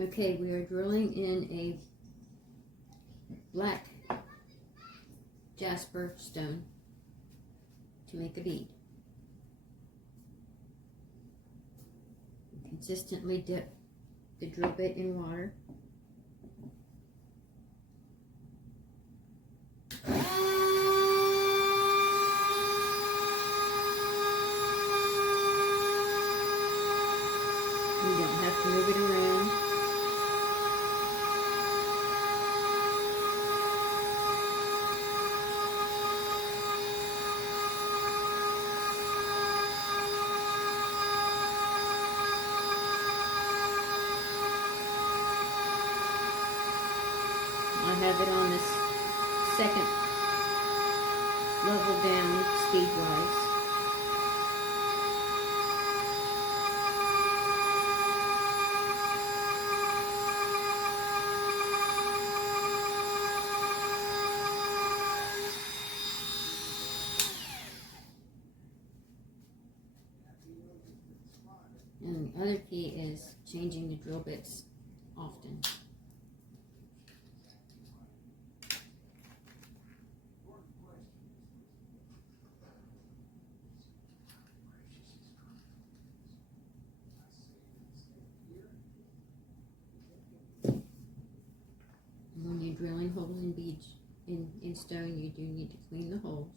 Okay, we are drilling in a black jasper stone to make a bead. Consistently dip the drill bit in water. We don't have to move it around. I have it on this second level down speed-wise. And the other key is changing the drill bits often. When you're drilling holes in beads in stone, you do need to clean the holes.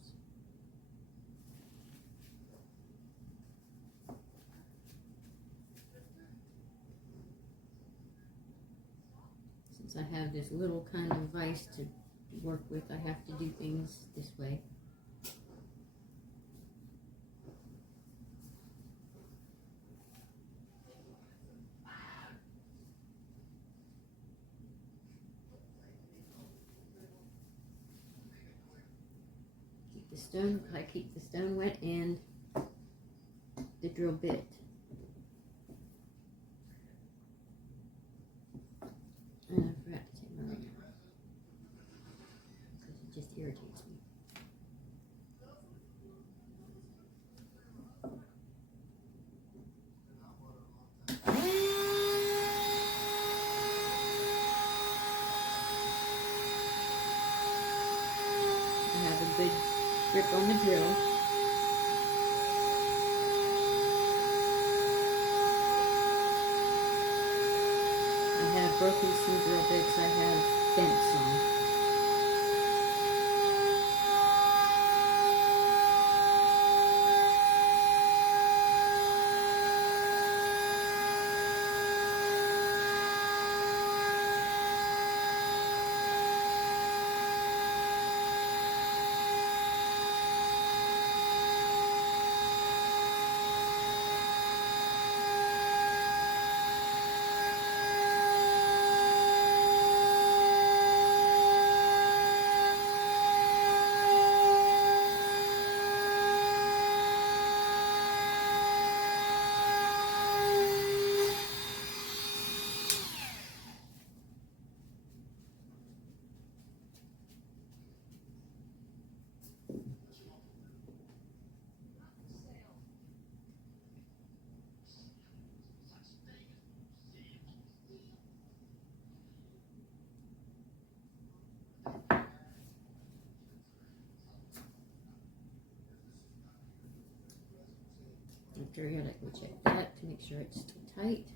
Since I have this little kind of vise to work with, I have to do things this way. I keep the stone wet and the drill bit. And I forgot to take my ring out because it just irritates me. I have a good grip on the drill. I have broken some drill bits I have dents on. Periodically check that to make sure it's still tight.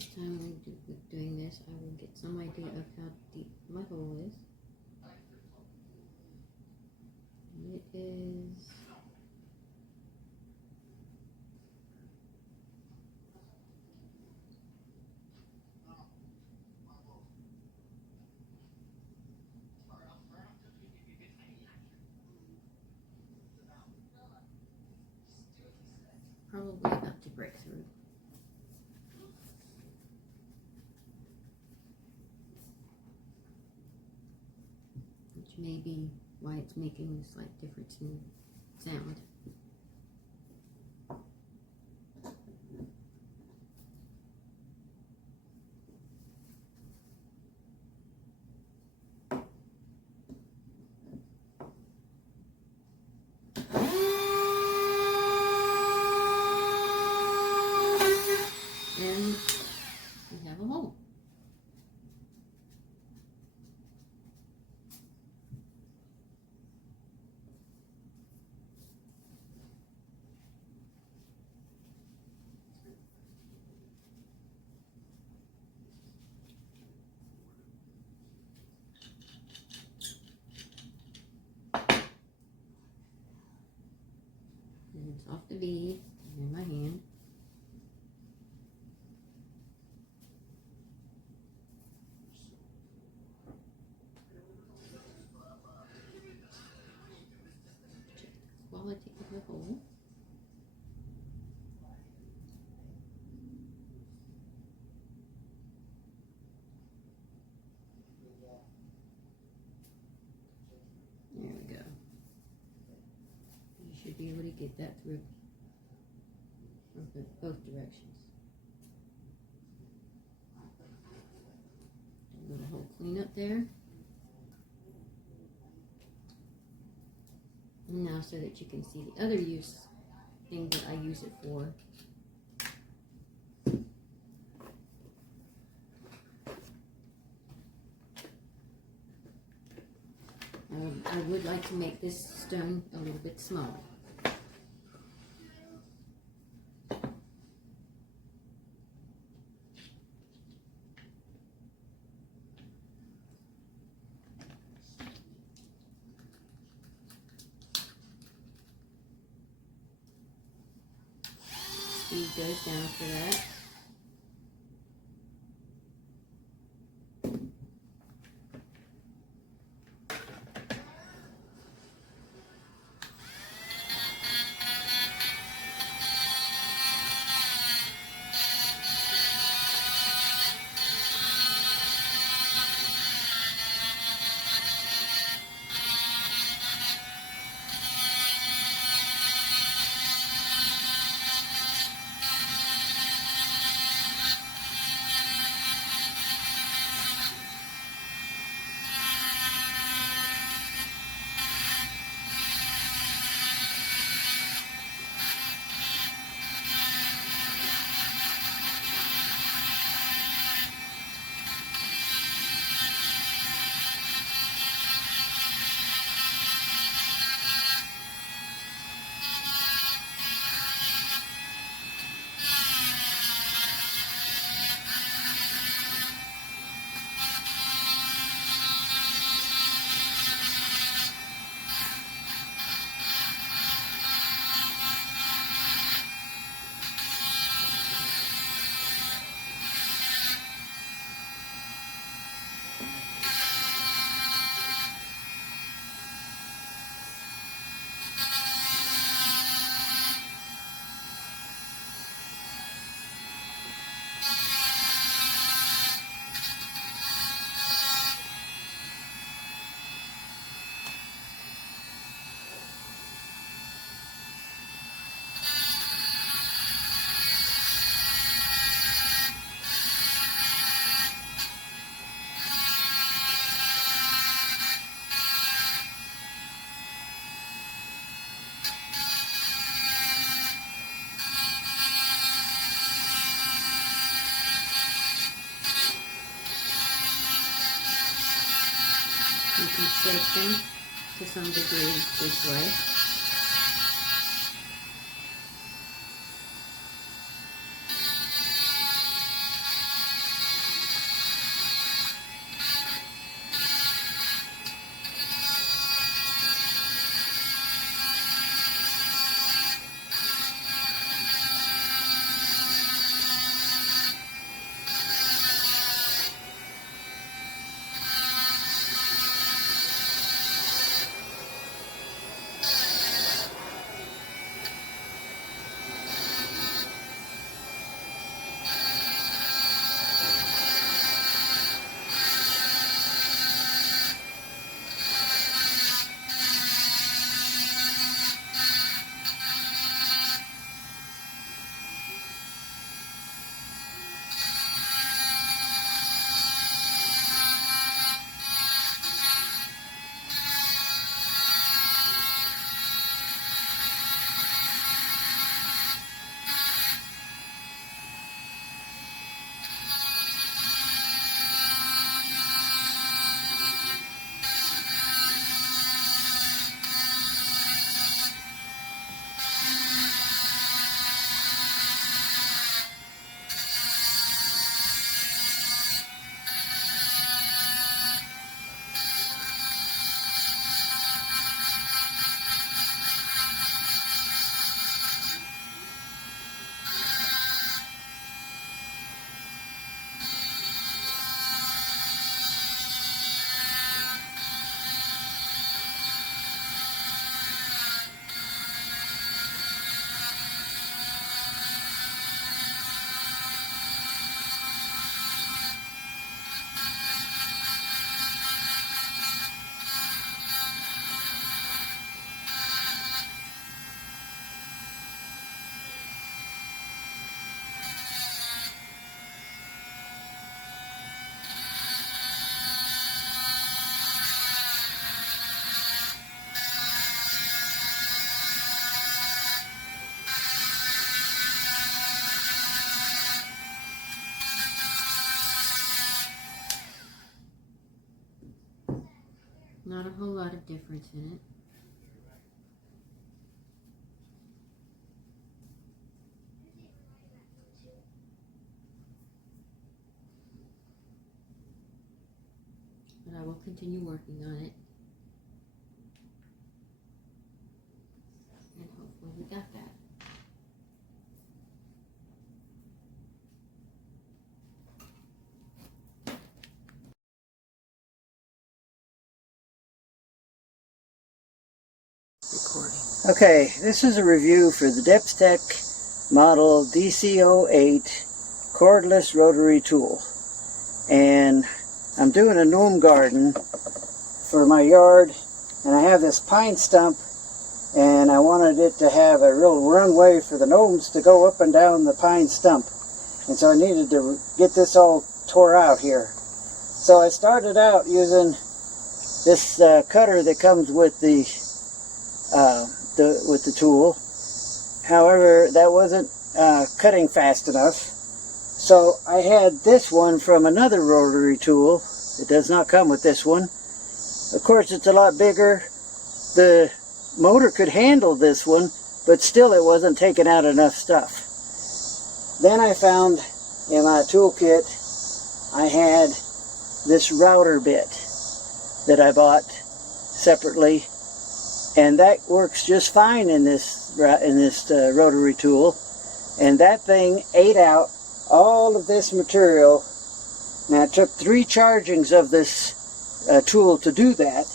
this time with doing this, I will get some idea of how deep my hole is. And it is probably about to break through. Which may be why it's making a slight difference in sound. And we have a hole. And it's off the bead in my hand. Quality of the hole. There we go. You should be able to get that through from both directions. A little hole clean up there. Now, so that you can see the other thing that I use it for. I would like to make this stone a little bit smaller. Speed goes down for that. You can shape them to some degree this way. Not a whole lot of difference in it. But I will continue working on it. And hopefully we got that. Okay, this is a review for the DEPSTECH model DC08 cordless rotary tool. And I'm doing a gnome garden for my yard, and I have this pine stump, and I wanted it to have a real runway for the gnomes to go up and down the pine stump. And so I needed to get this all tore out here. So I started out using this cutter that comes with the tool. However, that wasn't cutting fast enough. So I had this one from another rotary tool. It does not come with this one. Of course, it's a lot bigger. The motor could handle this one, but still it wasn't taking out enough stuff. Then I found in my toolkit, I had this router bit that I bought separately, and that works just fine in this rotary tool. And that thing ate out all of this material. Now, it took 3 chargings of this tool to do that,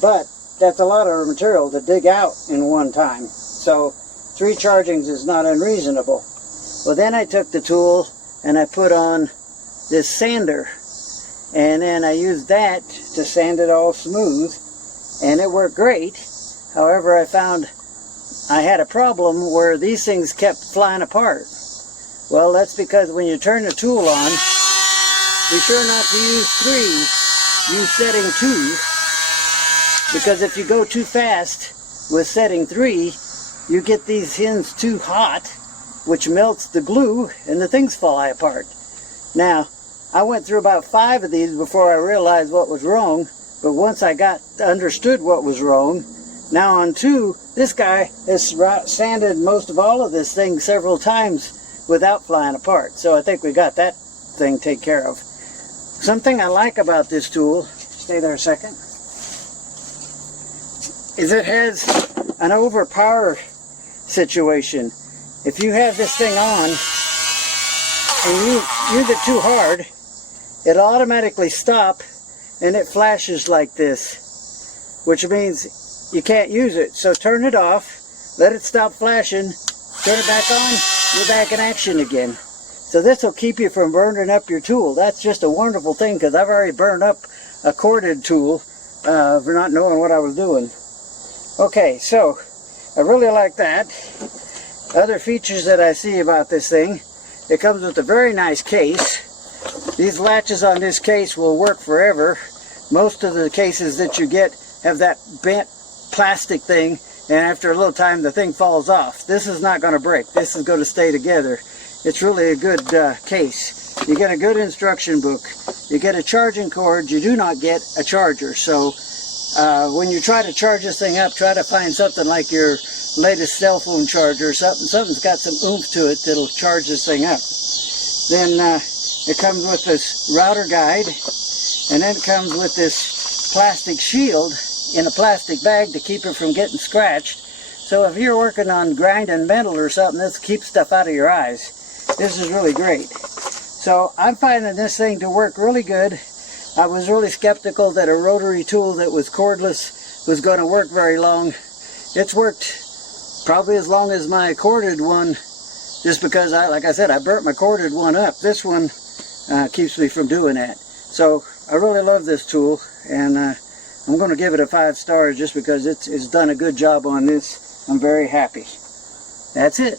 but that's a lot of material to dig out in one time. So 3 chargings is not unreasonable. Well, then I took the tool and I put on this sander, and then I used that to sand it all smooth, and it worked great. However, I found I had a problem where these things kept flying apart. Well, that's because when you turn the tool on, be sure not to use 3, use setting 2, because if you go too fast with setting 3, you get these ends too hot, which melts the glue and the things fly apart. Now, I went through about 5 of these before I realized what was wrong, but once I understood what was wrong, now on 2, this guy has sanded most of all of this thing several times without flying apart. So I think we got that thing taken care of. Something I like about this tool, stay there a second, is it has an overpower situation. If you have this thing on and you use it too hard, it'll automatically stop and it flashes like this, which means you can't use it. So turn it off, let it stop flashing, turn it back on, you're back in action again. So this will keep you from burning up your tool. That's just a wonderful thing, because I've already burned up a corded tool for not knowing what I was doing. Okay, so I really like that. Other features that I see about this thing, it comes with a very nice case. These latches on this case will work forever. Most of the cases that you get have that bent plastic thing, and after a little time the thing falls off. This is not going to break. This is going to stay together. It's really a good case. You get a good instruction book. You get a charging cord. You do not get a charger. So when you try to charge this thing up, try to find something like your latest cell phone charger or something's got some oomph to it that'll charge this thing up. Then it comes with this router guide, and then it comes with this plastic shield in a plastic bag to keep it from getting scratched. So if you're working on grinding metal or something, this keeps stuff out of your eyes. This is really great. So I'm finding this thing to work really good. I was really skeptical that a rotary tool that was cordless was going to work very long. It's worked probably as long as my corded one, just because, like I said, I burnt my corded one up. This one keeps me from doing that. So I really love this tool, and I'm going to give it a 5 stars just because it's done a good job on this. I'm very happy. That's it.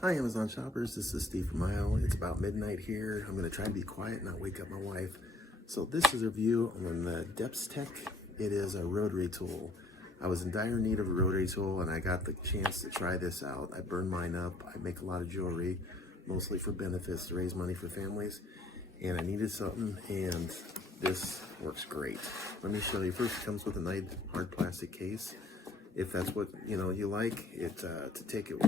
Hi Amazon shoppers, this is Steve from Iowa. It's about midnight here. I'm going to try to be quiet and not wake up my wife. So this is a review on the DEPSTECH. It is a rotary tool. I was in dire need of a rotary tool and I got the chance to try this out. I burned mine up. I make a lot of jewelry, mostly for benefits to raise money for families. And I needed something and this works great. Let me show you. First it comes with a nice hard plastic case. If that's what you like, to take it,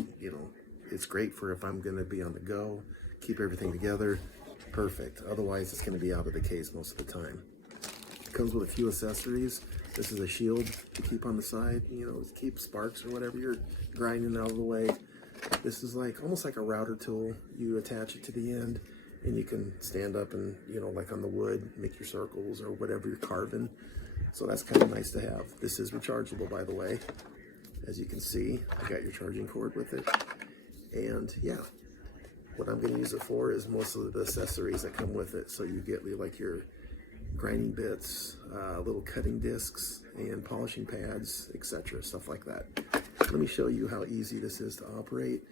it's great for if I'm going to be on the go, keep everything together, perfect. Otherwise, it's going to be out of the case most of the time. It comes with a few accessories. This is a shield to keep on the side, to keep sparks or whatever you're grinding out of the way. This is almost like a router tool. You attach it to the end, and you can stand up and, like on the wood, make your circles or whatever you're carving. So that's kind of nice to have. This is rechargeable, by the way. As you can see, I got your charging cord with it. And yeah, what I'm going to use it for is most of the accessories that come with it. So you get like your grinding bits, little cutting discs, and polishing pads, etc. Stuff like that. Let me show you how easy this is to operate.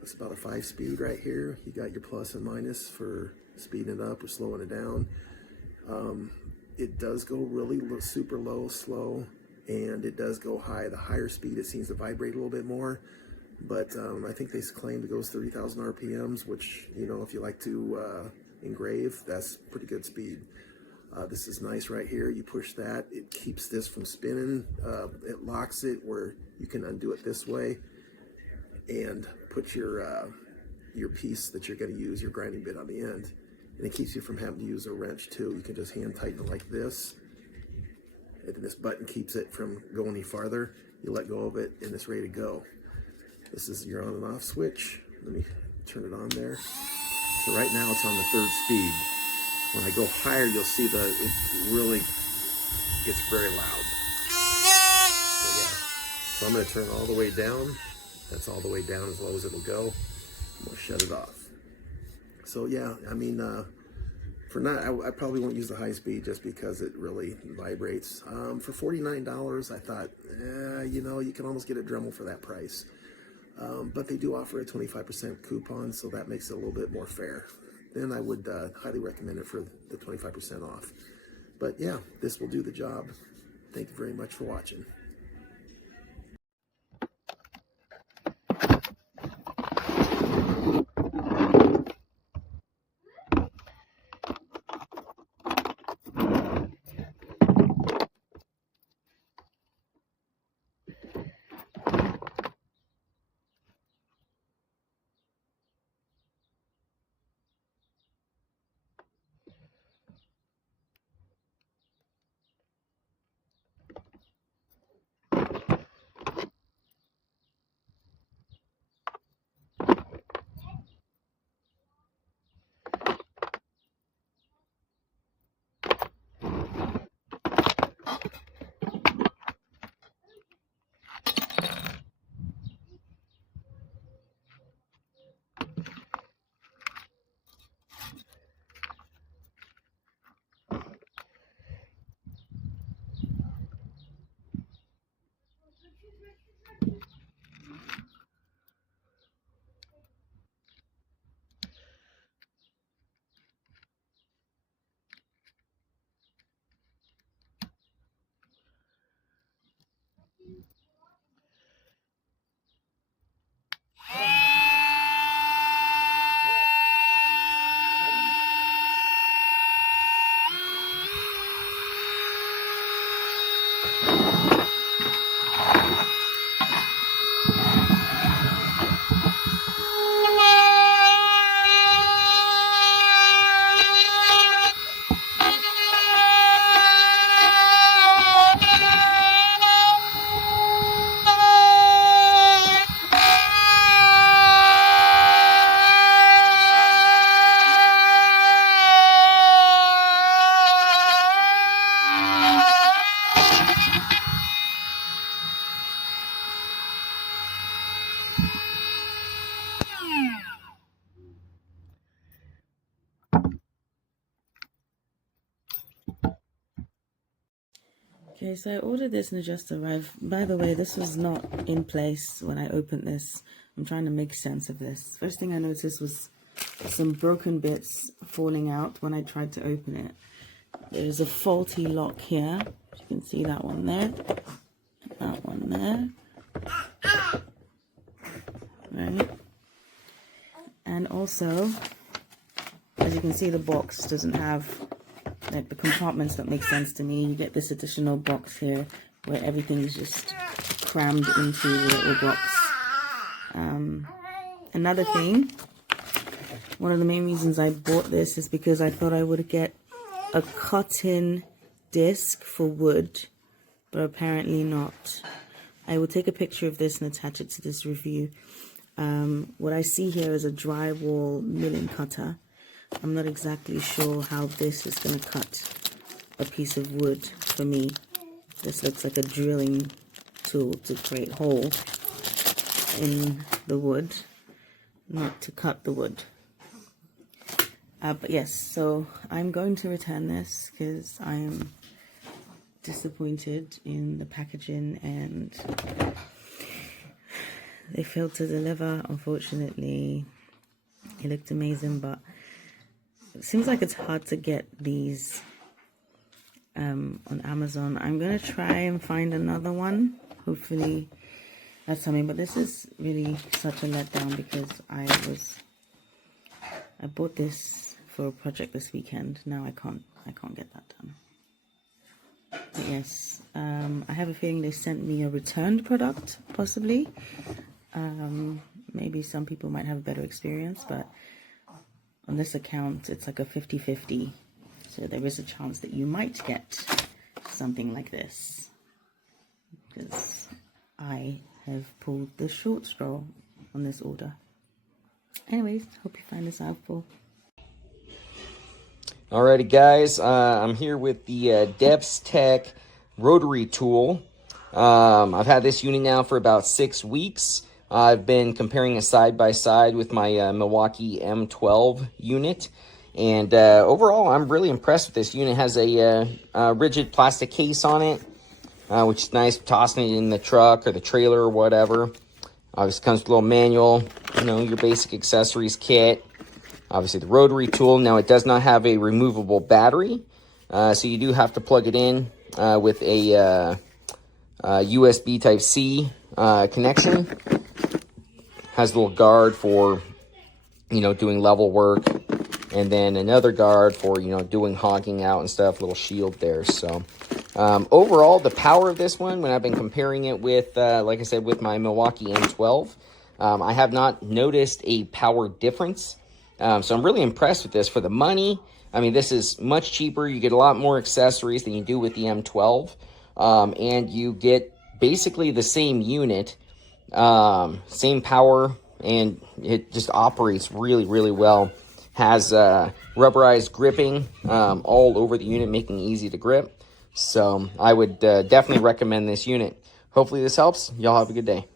It's about a 5-speed right here. You got your plus and minus for speeding it up or slowing it down. It does go really super low, slow, and it does go high. The higher speed, it seems to vibrate a little bit more. But I think they claim it goes 30,000 RPMs, which, if you like to engrave, that's pretty good speed. This is nice right here. You push that, it keeps this from spinning. It locks it where you can undo it this way and put your piece that you're going to use, your grinding bit, on the end. And it keeps you from having to use a wrench too. You can just hand tighten it like this. And then this button keeps it from going any farther. You let go of it and it's ready to go. This is your on and off switch. Let me turn it on there. So right now it's on the 3rd speed. When I go higher, you'll see it really gets very loud. So yeah. So I'm going to turn all the way down. That's all the way down as low as it'll go. I'm going to shut it off. So yeah, for now, I probably won't use the high speed just because it really vibrates. For $49, I thought, you can almost get a Dremel for that price. But they do offer a 25% coupon, so that makes it a little bit more fair. Then I would highly recommend it for the 25% off. But yeah, this will do the job. Thank you very much for watching. Okay, so I ordered this and it just arrived. By the way, this was not in place when I opened this. I'm trying to make sense of this. First thing I noticed was some broken bits falling out when I tried to open it. There's a faulty lock here. You can see that one there. That one there. Right. And also, as you can see, the box doesn't have like the compartments that make sense to me. You get this additional box here where everything is just crammed into the little box. Another thing, one of the main reasons I bought this is because I thought I would get a cut-in disc for wood, but apparently not. I will take a picture of this and attach it to this review. What I see here is a drywall milling cutter. I'm not exactly sure how this is going to cut a piece of wood for me. This looks like a drilling tool to create holes in the wood, not to cut the wood. But yes, so I'm going to return this because I am disappointed in the packaging and they failed to deliver, unfortunately. It looked amazing, but it seems like it's hard to get these on Amazon. I'm going to try and find another one. Hopefully that's something, but this is really such a letdown because I bought this for a project this weekend. Now I can't get that done. But yes, I have a feeling they sent me a returned product, possibly. Maybe some people might have a better experience, but on this account, it's like a 50-50. So there is a chance that you might get something like this. Because I have pulled the short straw on this order. Anyways, hope you find this helpful. Alrighty guys, I'm here with the DEPSTECH rotary tool. I've had this unit now for about 6 weeks. I've been comparing it side by side with my Milwaukee M12 unit. And overall, I'm really impressed with this unit. It has a rigid plastic case on it, which is nice, tossing it in the truck or the trailer or whatever. Obviously comes with a little manual, your basic accessories kit. Obviously the rotary tool. Now it does not have a removable battery, so you do have to plug it in with a USB Type-C connection. Has a little guard for, doing level work, and then another guard for, doing honking out and stuff, little shield there. So overall, the power of this one, when I've been comparing it with, like I said, with my Milwaukee M12, I have not noticed a power difference. So I'm really impressed with this for the money. I mean, this is much cheaper. You get a lot more accessories than you do with the M12. And you get basically the same unit, same power, and it just operates really, really well. Has rubberized gripping all over the unit, making it easy to grip. So I would definitely recommend this unit. Hopefully this helps. Y'all have a good day.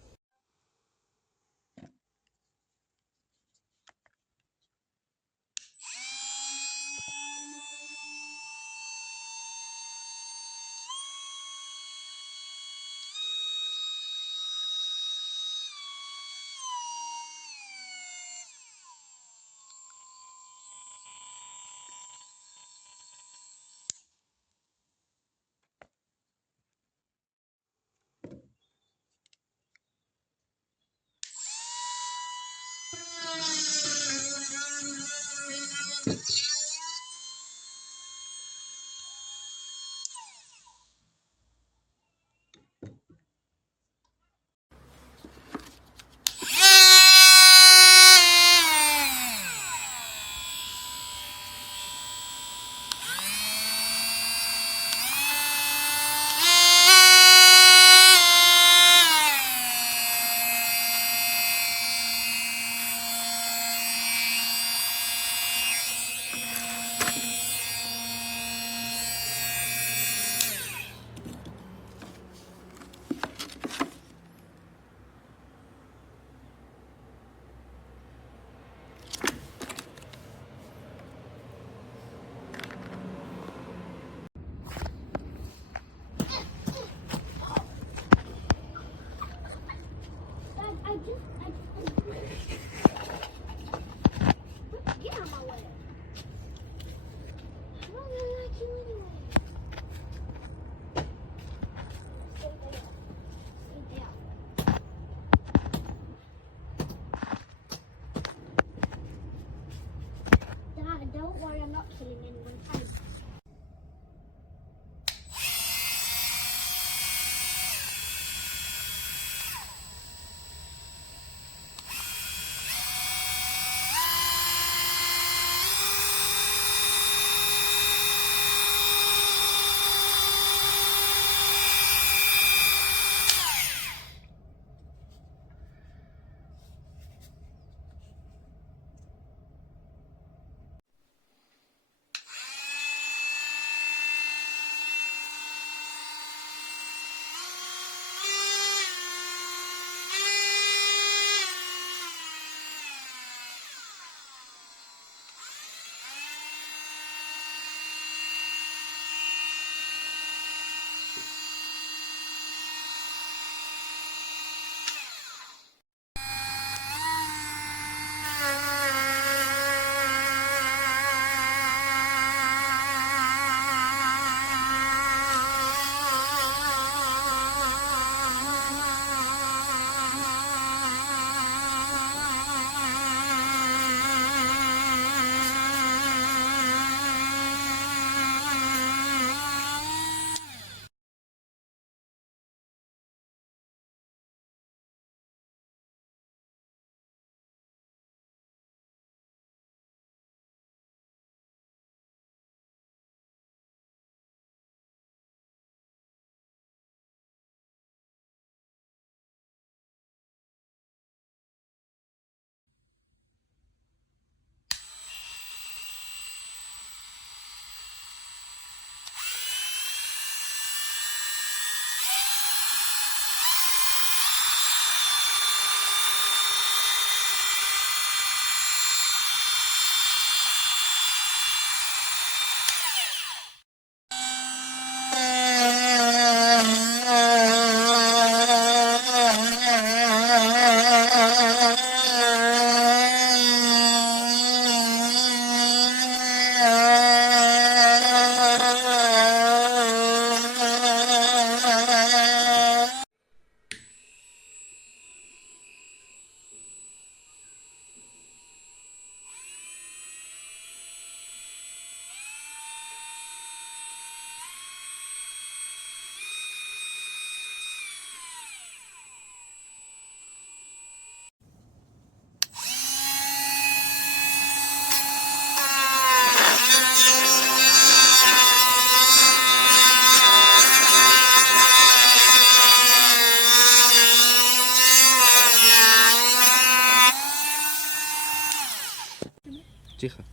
Cicho.